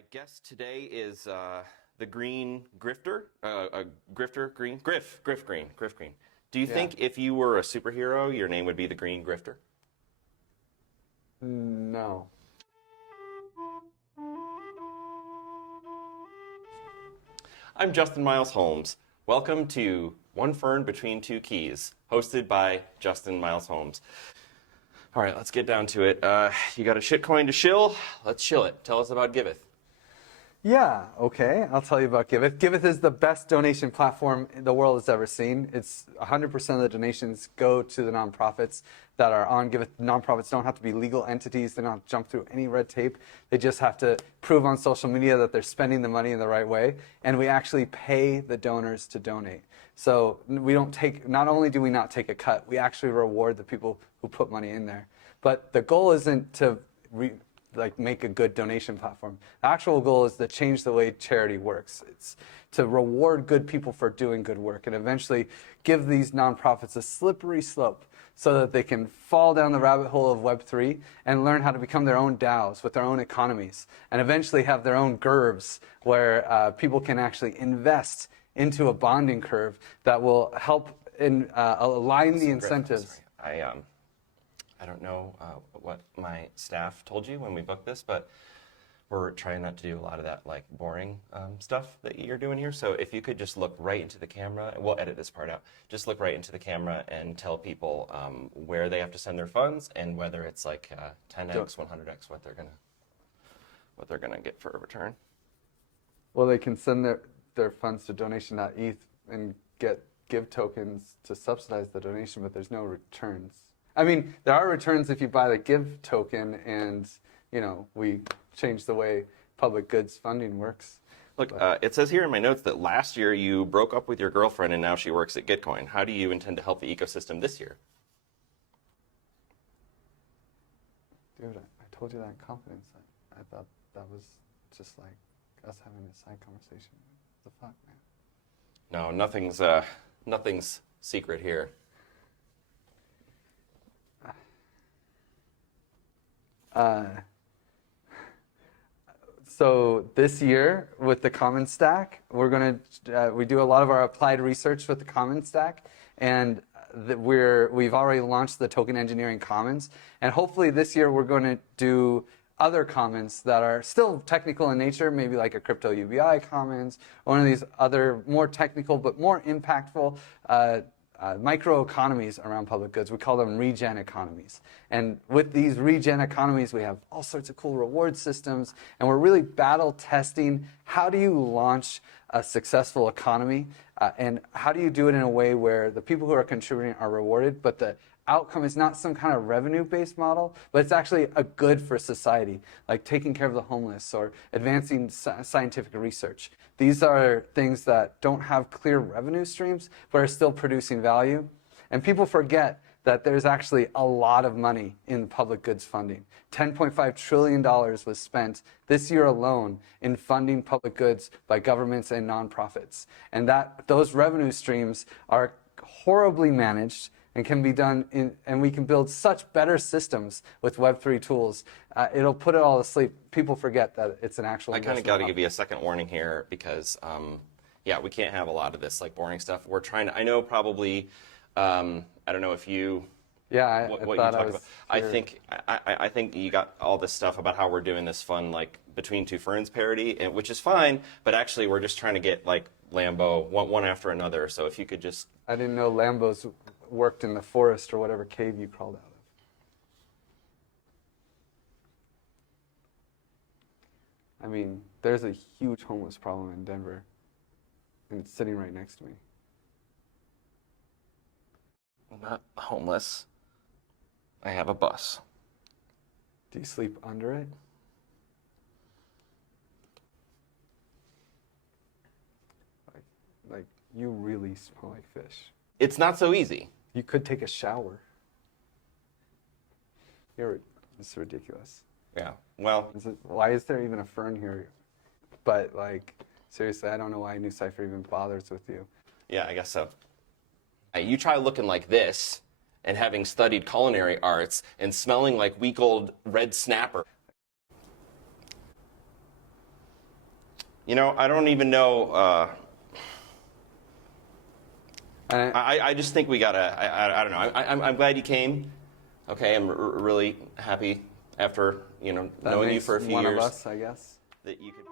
My guest today is the Green Grifter, Griff Green. Do you think if you were a superhero, your name would be the Green Grifter? No. I'm Justin Myles Holmes. Welcome to One Fern Between Two Keys, hosted by Justin Myles Holmes. All right, let's get down to it. You got a shitcoin to shill? Let's shill it. Tell us about Giveth. Yeah, okay. I'll tell you about Giveth. Giveth is the best donation platform the world has ever seen. It's 100% of the donations go to the nonprofits that are on Giveth. Nonprofits don't have to be legal entities. They don't have to jump through any red tape. They just have to prove on social media that they're spending the money in the right way. And we actually pay the donors to donate. So we don't take, not only do we not take a cut, we actually reward the people who put money in there. But the goal isn't to make a good donation platform. The actual goal is to change the way charity works. It's to reward good people for doing good work and eventually give these nonprofits a slippery slope so that they can fall down the rabbit hole of Web3 and learn how to become their own DAOs with their own economies and eventually have their own GERBs where people can actually invest into a bonding curve that will help align the incentives. I don't know what my staff told you when we booked this, but we're trying not to do a lot of that boring stuff that you're doing here. So if you could just look right into the camera, and we'll edit this part out. Just look right into the camera and tell people where they have to send their funds and whether it's 10x, 100x what they're gonna get for a return. Well, they can send their funds to donation.eth and give tokens to subsidize the donation, but there's no returns. I mean, there are returns if you buy the Give token and, we change the way public goods funding works. Look, it says here in my notes that last year you broke up with your girlfriend and now she works at Gitcoin. How do you intend to help the ecosystem this year? Dude, I told you that in confidence. I thought that was just like us having a side conversation. What the fuck, man? No, nothing's secret here. So this year with the Common Stack, we do a lot of our applied research with the Common Stack, and we've already launched the Token Engineering Commons, and hopefully this year we're going to do other commons that are still technical in nature, maybe like a crypto UBI commons, or one of these other more technical but more impactful micro economies around public goods. We call them regen economies. And with these regen economies, we have all sorts of cool reward systems, and we're really battle testing how do you launch a successful economy, and how do you do it in a way where the people who are contributing are rewarded, but the outcome is not some kind of revenue-based model, but it's actually a good for society, like taking care of the homeless or advancing scientific research. These are things that don't have clear revenue streams, but are still producing value. And people forget that there's actually a lot of money in public goods funding. $10.5 trillion was spent this year alone in funding public goods by governments and nonprofits. And those revenue streams are horribly managed and can be done and we can build such better systems with Web3 tools. It'll put it all to sleep. People forget that it's an actual I kind of got to give you a second warning here because, we can't have a lot of this boring stuff. We're trying to, I know probably, I don't know if you, what you talked about. I think you got all this stuff about how we're doing this fun, Between Two Ferns parody, which is fine, but actually we're just trying to get Lambo one after another. So if you could just. I didn't know Lambos worked in the forest or whatever cave you crawled out of. I mean, there's a huge homeless problem in Denver, and it's sitting right next to me. I'm not homeless. I have a bus. Do you sleep under it? Like you really smell like fish. It's not so easy. You could take a shower. It's ridiculous. Yeah, well. Why is there even a fern here? But seriously, I don't know why New Cipher even bothers with you. Yeah, I guess so. You try looking like this and having studied culinary arts and smelling like week-old red snapper. You know, I don't even know. And I just think we gotta. I don't know. I'm glad you came. Okay, I'm really happy after that knowing you makes for a few one years of us, I guess. that you could.